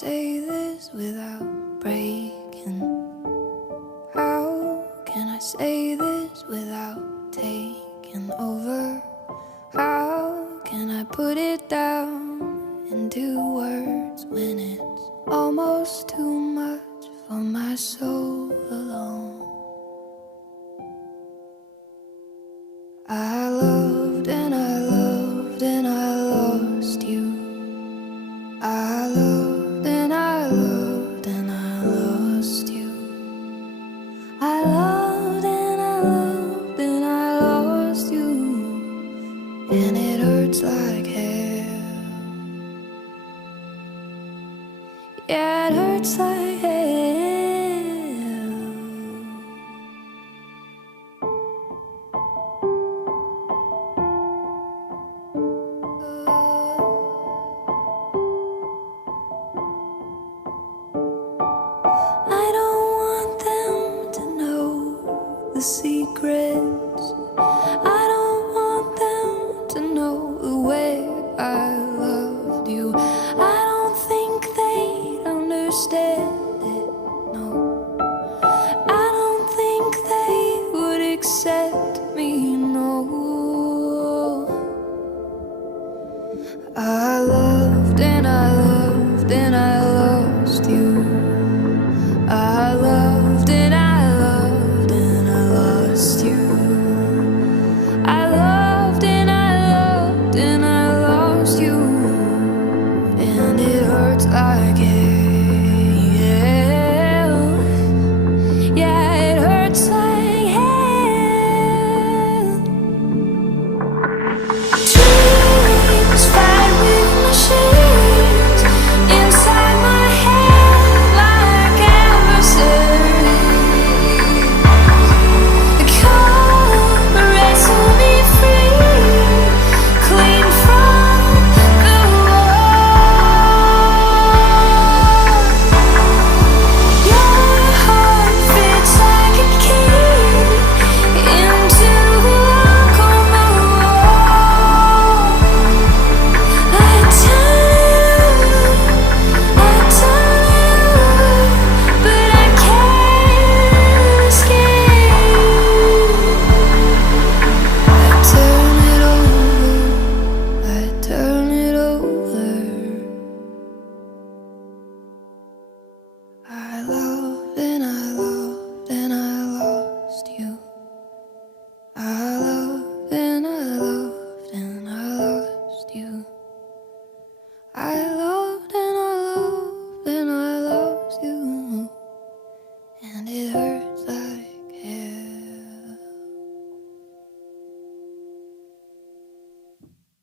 say this without breaking? How can I say this without taking over? How can I put it down into words when it's almost too much for my soul alone? I loved and I loved and I lost you. I loved and I loved and I lost you. I loved and I loved and I lost you. And it hurts like hell. Yeah, it hurts like hell. I don't want them to know the secrets. I